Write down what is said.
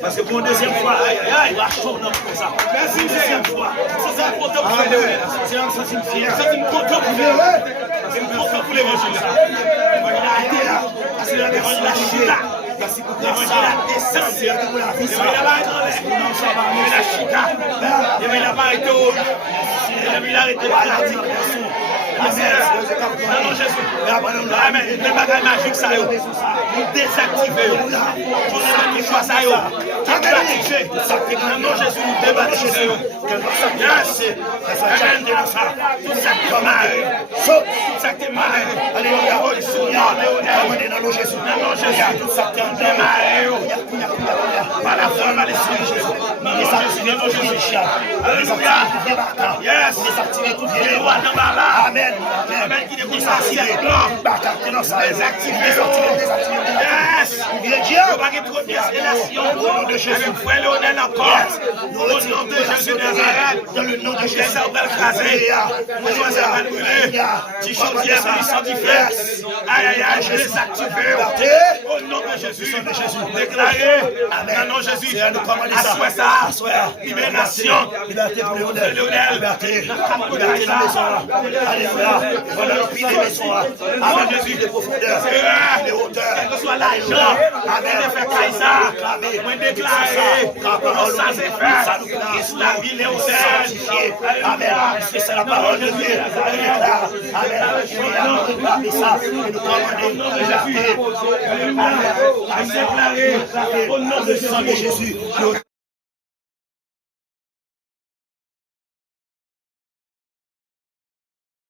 Parce que pour une deuxième fois, il va chaud comme ça. Merci, deuxième fois. C'est un content pour c'est un sentiment fier. C'est une content pour l'évangile. C'est l'évangile la chita. Merci pour l'évangile la descente. L'évangile la chita. L'évangile la barrette. L'évangile la arrêté par l'article. Non, Jésus. Amen. Les bagages magiques, ça y est. Nous désactivons. Tout ce qui soit ça y est. Tout baptisé. Non, Jésus, nous débaptisons. Yes. Amen. Tout ça qui est mal. Tout ça qui est mal. Alléluia. Non, Jésus. Non, Jésus. Tout ça qui est mal. Par la foi, par l'esprit de Jésus. Non, Jésus. Alléluia. Yes. Désactiver tout le roi dans ma main. Amen. Amen. Qui découle ça, c'est blanc. Désactiver. Yes. Il est Dieu. Il va y avoir trop de relation. Au nom de Jésus. Avec frère Léonel encore. Au nom de Jésus Nazareth. Dans le nom de Jésus. Les arbres crasés. Les arbres brûlés. Si chaudière, ils sont différents. Aïe, aïe, aïe, je les active. Au nom de Jésus. Déclaré. Amen. Au nom de Jésus. Assois ça. Libération. Liberté pour Léonel. Liberté. Liberté dans la maison. Alléluia. Voilà le prix des maisons. Amen. Jésus des profondeurs. Des hauteurs. Quel que soit l'argent. Amen. Fait ça. Moi déclaré. Ça c'est fait. La vie Léonel. Amen. C'est la parole de Dieu. Amen. Amen. Ça. Et nous commandons au nom de Jésus. Amen. Déclaré. Au nom de Jésus.